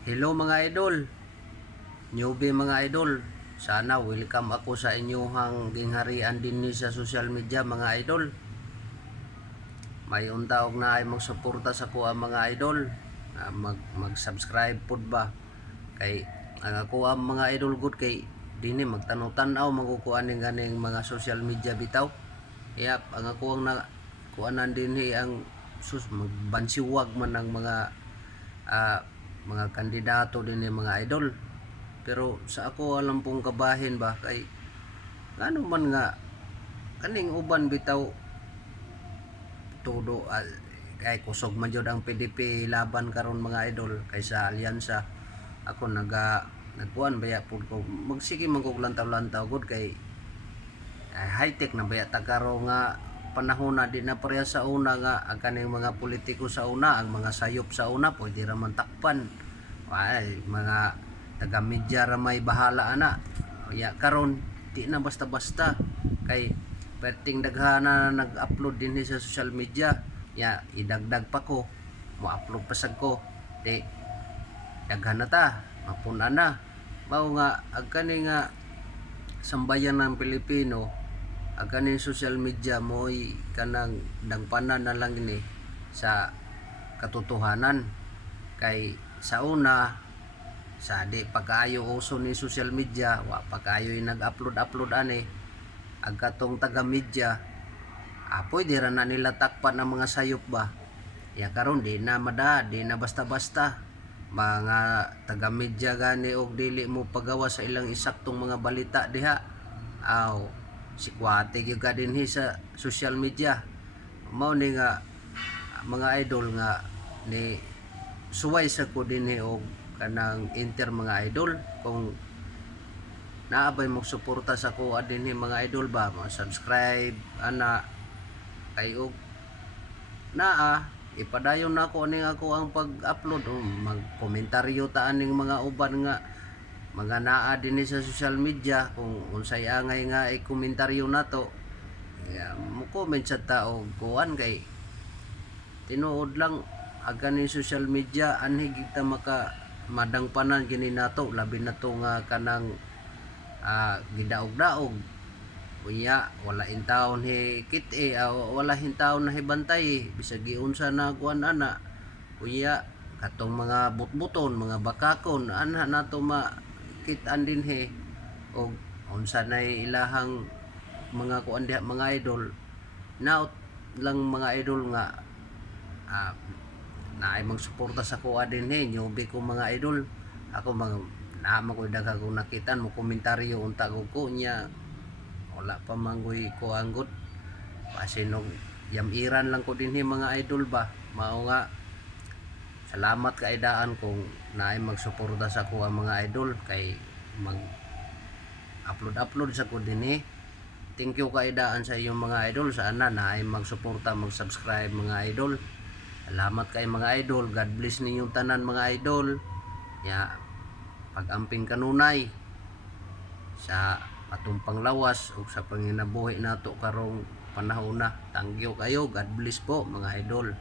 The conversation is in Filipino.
Hello mga idol. Newbie mga idol. Sana welcome ako sa inyong gingharian din ni sa social media mga idol. May untaog na ay magsuporta sa kuha mga idol. Ah, mag mag-subscribe pod ba kay ang ako ang mga idol good kay dinhi magtanaw-tanaw magkukuha ning ganing mga social media bitaw. Yap, ang ako ang na kuanan dinhi ang sus magbansiwag man ang mga ah, mga kandidato din yung mga idol. Pero sa ako alam pong kabahin ba? Kay ano man nga kaning uban bitaw todo ah, kay kusog man jud ang PDP laban karon mga idol kaysa alyansa. Ako naga nagkuan baya pud ko? Magsige man kog lantaw-lantaw gud kay high tech na baya tagaro nga panahon na di na pareha sa una nga ang kaning mga politiko sa una ang mga sayop sa una pwede ra man takpan. Ay mga taga media ra may bahala ana ya karon di na basta-basta. Kay perting daghana na nag-upload din sa social media ya idagdag pa ko. Mo upload pa sad ko. Di daghan ta mapuna na. Mao nga ang kani nga sambayan ng Pilipino ang kaning social media mo'y kanang dangpanan na lang ni sa katotohanan. Kay sa una sa di pagkaayo uso ni social media wa pagkaayo nag-upload upload ani. Ang taga media apoy di ra na nila takpan ng mga sayop ba? Ya karon di na mada di na basta-basta. Mga taga media gani og dili mo pagawa sa ilang isaktong mga balita diha. Aw si kwate gyud ka dinhi sa social media. Mao ni nga mga idol nga ni suway sa ko dinhi og kanang inter mga idol. Kung naabay mo suporta sa ko dinhi mga idol ba mo subscribe ana kay og naa ipadayon na ko ning ako ang pag-upload. O magkomentaryo ta aning mga uban nga mga naa dinhi sa social media kung unsay angay nga i-komentaryo nato yeah, mo comment sa tao kuan kay tinuod lang aga ni social media anhi kita maka madangpanan gini nato labi na to nga kanang ah, gidaog-daog. Unya wala in taon he kit eh ah, wala hin taon na hibantay bisag giunsa na kuan ana. Unya katong mga butbuton mga bakakon ana nato ma kitan din he. Og unsa na ilahang mga kuan diha mga idol. Naot lang mga idol nga ah, naay magsuporta sa kuha din he. Nyobi ko mga idol. Ako mga naman ko daghang kung nakitan mo komentaryo unta ko ko niya. Wala pa manggoy ko anggot pasinog yamiran lang ko din he mga idol ba. Mao nga salamat kaidaan kung naay magsuporta sa kuha mga idol kay mag upload upload sa ko din eh thank you kaidaan sa iyong mga idol sana naay magsuporta mag subscribe mga idol Salamat kay mga idol. God bless ninyong tanan mga idol. Ya, pag-amping kanunay sa atumpang lawas o sa panginabuhi nato karong panahon na. Thank you kayo. God bless po mga idol.